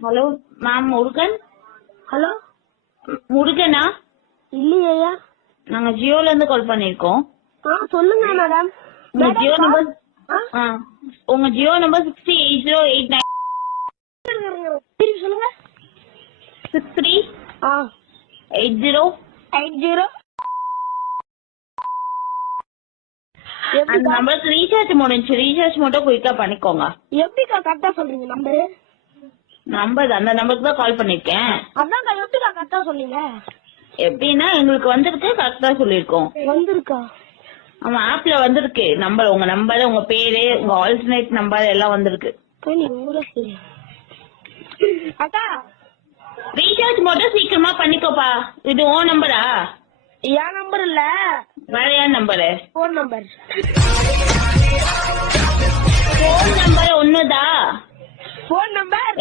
Hello ma'am Murugan. Hello முருகனா? இல்லையா? நாங்க ஜியோல இருந்து கால் பண்ணிருக்கோம். சொல்லுங்க மேடம். உங்க ஜியோ நம்பர் உங்க ஜியோ நம்பர் 608089. திருப்பி சொல்லுங்க. 638080. அந்த நம்பருக்கு ரீசார்ஜ் முடிஞ்சு. ரீசார்ஜ் மட்டும் குயிக்கா பண்ணிக்கோங்க. எப்படிக்கா கரெக்டா சொல்றீங்க நம்பரு? நம்பர் அந்த நம்பருக்கு தான் கால் பண்ணிருக்கேன். அதான்க்கா எப்படிக்கா கரெக்டா சொன்னீங்க? எப்படின்னா எங்களுக்கு வந்திருக்கு, கரெக்டா சொல்லிருக்கோம். வந்திருக்கா? ஆமா, ஆப்ல வந்திருக்கு நம்பர். உங்க நம்பர், உங்க பேரு, உங்க ஆல்டர்னேட் நம்பர் எல்லாம் வந்திருக்கு. அக்கா ரீசார்ஜ் மட்டும் சீக்கிரமா பண்ணிக்கோப்பா. இது ஓ நம்பரா? என் நம்பர் இல்ல, வேற ஏன் number? Phone number. Phone number ஒண்ணுதா? Phone number